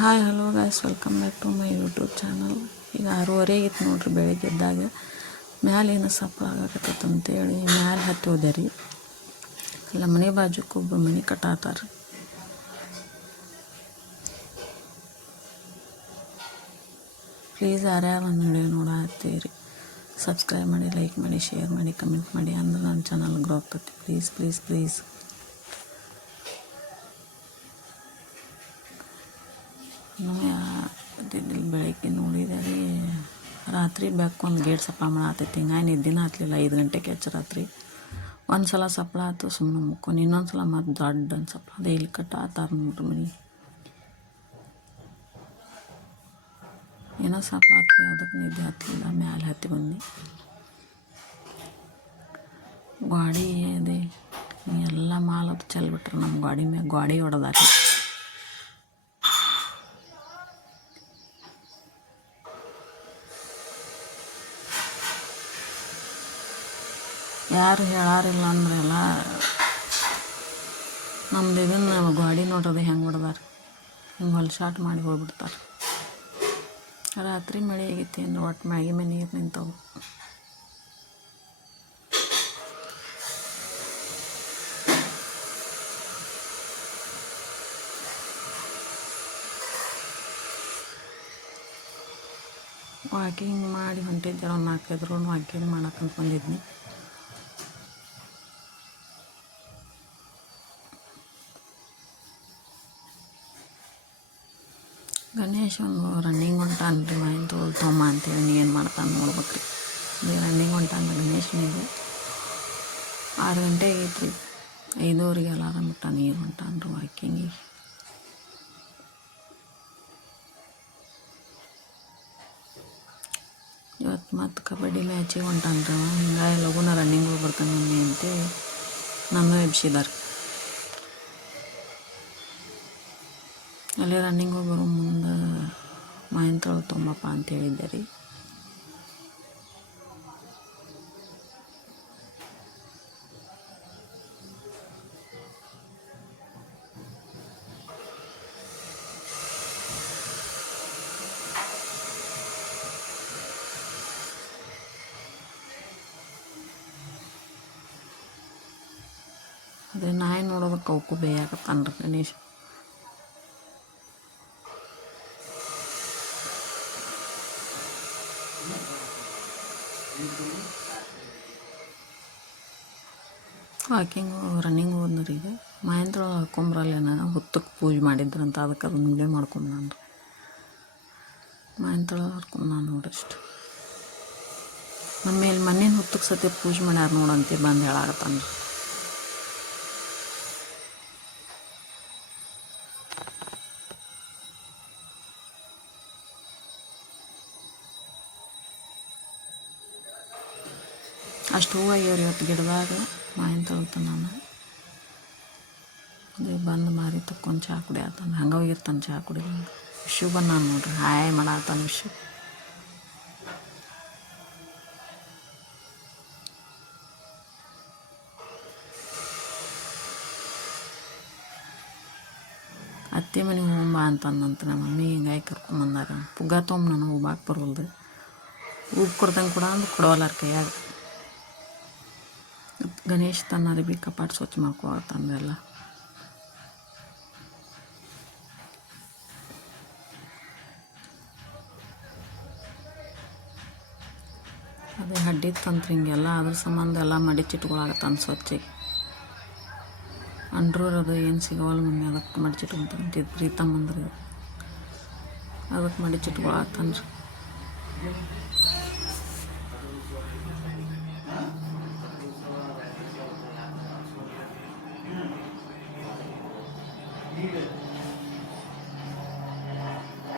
Hi hello guys, welcome back to my YouTube channel. ಈಗ 6:30 ಆಗಿತ್ತು ನೋಡ್ರಿ ಬೆಳಿಗ್ಗೆ ಎದ್ದಾಗ. ಮ್ಯಾಲೆ ಏನು ಸಪ್ಪಳ ಆಗಕತ್ತೈತೆ ಅಂತೇಳಿ ಮ್ಯಾಲೆ ಹತ್ತಿ ಹೋದೆ ರೀ. ಇಲ್ಲ ಮನೆ ಬಾಜುಕ್ಕೆ ಒಬ್ಬರು ಮನೆ ಕಟ್ಟಾತಾರೆ. ಪ್ಲೀಸ್ ಯಾರ್ಯಾರು ಒಂದು ವಿಡಿಯೋ ನೋಡತ್ತೀರಿ ಸಬ್ಸ್ಕ್ರೈಬ್ ಮಾಡಿ, ಲೈಕ್ ಮಾಡಿ, ಶೇರ್ ಮಾಡಿ, ಕಮೆಂಟ್ ಮಾಡಿ, ಅಂದ್ರೆ ನನ್ನ ಚಾನಲ್ ಗ್ರೋ ಆಗ್ತೈತಿ. Please please please. ಬೆಳಗ್ಗೆ ನೋಡಿದೆ ರೀ, ರಾತ್ರಿ ಬೆಕ್ಕೊಂದು ಗೇಟ್ ಸಪ್ಪಳ ಮಾಡತ್ತೈತಿ. ಹಿಂಗಾಗಿ ನಿದ್ದಿನ ಹತ್ತಲಿಲ್ಲ. 5 ಗಂಟೆಗೆ ಹಚ್ಚ ರಾತ್ರಿ ಒಂದು ಸಲ ಸಪ್ಪಳ ಆಯ್ತು, ಸುಮ್ಮನೆ ಮುಕ್ಕೊಂಡು ಇನ್ನೊಂದು ಸಲ ಮತ್ತು ದೊಡ್ಡ ಒಂದು ಸಪ್ಪಳ ಅದೇ ಇಲ್ಲಿ ಕಟ್ಟಾತಾರ ನೋಡ್ರಿ ಮನೆ. ಏನೋ ಸಪ್ಪಳ ಆತ್ರಿ, ಅದಕ್ಕೆ ನಿದ್ದೆ ಹತ್ತಲಿಲ್ಲ. ಮ್ಯಾಲೆ ಹತ್ತಿ ಬಂದು ಗಾಡಿ ಅದೇ ಎಲ್ಲ ಮಾಲತ್ತು ಚೆಲ್ಬಿಟ್ರು ನಮ್ಮ ಗಾಡಿ ಮ್ಯಾಗ. ಗಾಡಿ ಹೊಡೆದಾರಿ. ಯಾರು ಹೇಳಾರಿಲ್ಲ ಅಂದ್ರೆಲ್ಲ ನಮ್ದು ಇದನ್ನು ಗಾಡಿ ನೋಡೋದು ಹೆಂಗೆ ಹೊಡೆದಾರೆ, ಹಿಂಗೆ ಹೊಲ್ಸಾಟ್ ಮಾಡಿ ಹೋಗ್ಬಿಡ್ತಾರೆ. ರಾತ್ರಿ ಮಳೆ ಆಗೈತಿ ಅಂದ್ರೆ ಒಟ್ಟು ಮ್ಯಾಗಿ ಮೇಲೆ ನೀರು ನಿಂತವು. ವಾಕಿಂಗ್ ಮಾಡಿ ಹೊಂಟಿದ್ದೆ. ಒಂದು 4-5 ರೌಂಡ್ ವಾಕಿಂಗ್ ಮಾಡಕ್ಕಂತ ಬಂದಿದ್ನಿ. ಗಣೇಶ್ ಒಂದು ರನ್ನಿಂಗ್ ಹೊಂಟಾನ್ರಿ. ಮೈನ್ ತೊಗೊಳ್ತಮ್ಮ ಅಂತೇಳಿ ನೀ ಏನು ಮಾಡ್ತಾನೆ ನೋಡ್ಬೇಕ್ರಿ. ನೀ ರನ್ನಿಂಗ್ ಹೊಂಟಾನ ಗಣೇಶ್. ನೀವು 6 ಗಂಟೆ ಆಗೈತ್ರಿ, 5:00 ಅಲಾರಾಮ್ ಬಿಟ್ಟ ನೀರು ಹೊಂಟಾನ್ರಿ ವಾಕಿಂಗಿಗೆ. ಇವತ್ತು ಮತ್ತು ಕಬಡ್ಡಿ ಮ್ಯಾಚಿಗೆ ಹೊಂಟಾನ್ರಿ ಅವ. ಹಿಂಗಾಗಿ ಲಘುನ ರನ್ನಿಂಗ್ ಹೋಗಿ ಬರ್ತಾನೆ ಮಮ್ಮಿ ಅಂತೇಳಿ ನನ್ನ ಎಬ್ಸಿದಾರೆ. ಅಲ್ಲಿ ರನ್ನಿಂಗ್ ಹೋಗಿ ಬರೋ ಮುಂದೆ ಮೈನ್ ತೊಗೊಳ್ತೊಂಬಪ್ಪ ಅಂತ ಹೇಳಿದ್ದೆ ರೀ. ಅದೇ ನಾಯಿ ನೋಡೋದಕ್ಕೆ ಅವಕ್ಕೂ ಬೇಯಾಕತ್ತಾನ್ರಿ ಗಣೇಶ್. ವಾಕಿಂಗು ರನ್ನಿಂಗ್ ಹೋದ್ನರಿ. ಈಗ ಮಹೇಂದ್ರ ಹಾಕೊಂಬ್ರಲ್ಲೇನ ಹುತ್ತಕ್ಕೆ ಪೂಜೆ ಮಾಡಿದ್ರಂತ, ಅದಕ್ಕೆ ಅದನ್ನ ವಿಡಿಯೋ ಮಾಡ್ಕೊಂಡು ನಾನು ಮಹೇಂದ್ರ ಹರ್ಕೊಂಡು ನಾನು ನೋಡಷ್ಟು. ಆಮೇಲೆ ಮನೇನ ಹುತ್ತಕ್ಕೆ ಸತಿ ಪೂಜೆ ಮಾಡ್ಯಾರ ನೋಡಂತೆ ಬಂದು ಹೇಳಾಕತ್ತಾನ. ಅಷ್ಟು ಹೂವು ಆಗ್ಯಾವ್ರಿ ಇವತ್ತು ಗಿಡದಾಗ. ಮಾಯಿನ ತೊಳ್ತಾನೆ ನಾನು. ಅದೇ ಬಂದು ಮಾರಿ ತಕ್ಕೊಂಡು ಚಹಾ ಕುಡಿ ಆತಾನೆ. ಹಂಗೆ ಹೋಗಿರ್ತಾನೆ ಚಹಾ ಕುಡಿದಂಗೆ. ವಿಶು ಬಂದು ನಾನು ನೋಡ್ರಿ ಹಾಯ್ ಮಾಡಾತಾನೆ ವಿಶು. ಅತ್ತೆ ಮನೆಗೆ ಹೋಗ್ಬಾ ಅಂತಂದಂತ ನಮ್ಮ ಮಮ್ಮಿ. ಹಿಂಗಾಗಿ ಕರ್ಕೊಂಬಂದಾಗ ಪುಗ್ಗ ತೊಗೊಂಡು ನಾನು ಹೋಗ್ಬಾಕ್ ಬರೋಲ್ದು. ಉಪ್ಪು ಕೊಡ್ದಂಗೆ ಕೂಡ ಅಂದ್ರೆ ಕೊಡವಲ್ಲಾರ ಕೈಯಾಗ. ಗಣೇಶ್ ತನ್ನ ಅರಿಬಿ ಕಪಾಟ್ ಸ್ವಚ್ಛ ಮಾಡ್ಕೊಳತ್ತಂದ್ರೆಲ್ಲ. ಅದೇ ಹಡ್ಡಿ ತಂತ್ರ ಹಿಂಗೆಲ್ಲ ಅದ್ರ ಸಂಬಂಧ ಎಲ್ಲ ಮಡಿಚಿಟ್ಕೊಳಕತ್ತಾನ ಸ್ವಚ್ಛಗೆ. ಅಂಡ್ರೂರದು ಏನು ಸಿಗೋವಲ್ಲ ಮಮ್ಮಿ, ಅದಕ್ಕೆ ಮಡಿಚಿಟ್ಕೊಂತಂತಿದ್ದು ಪ್ರೀತಮ್ಮಂದ್ರೆ ಅದಕ್ಕೆ ಮಡಿಚಿಟ್ಕೊಳತ್ತಾನ್ರಿ.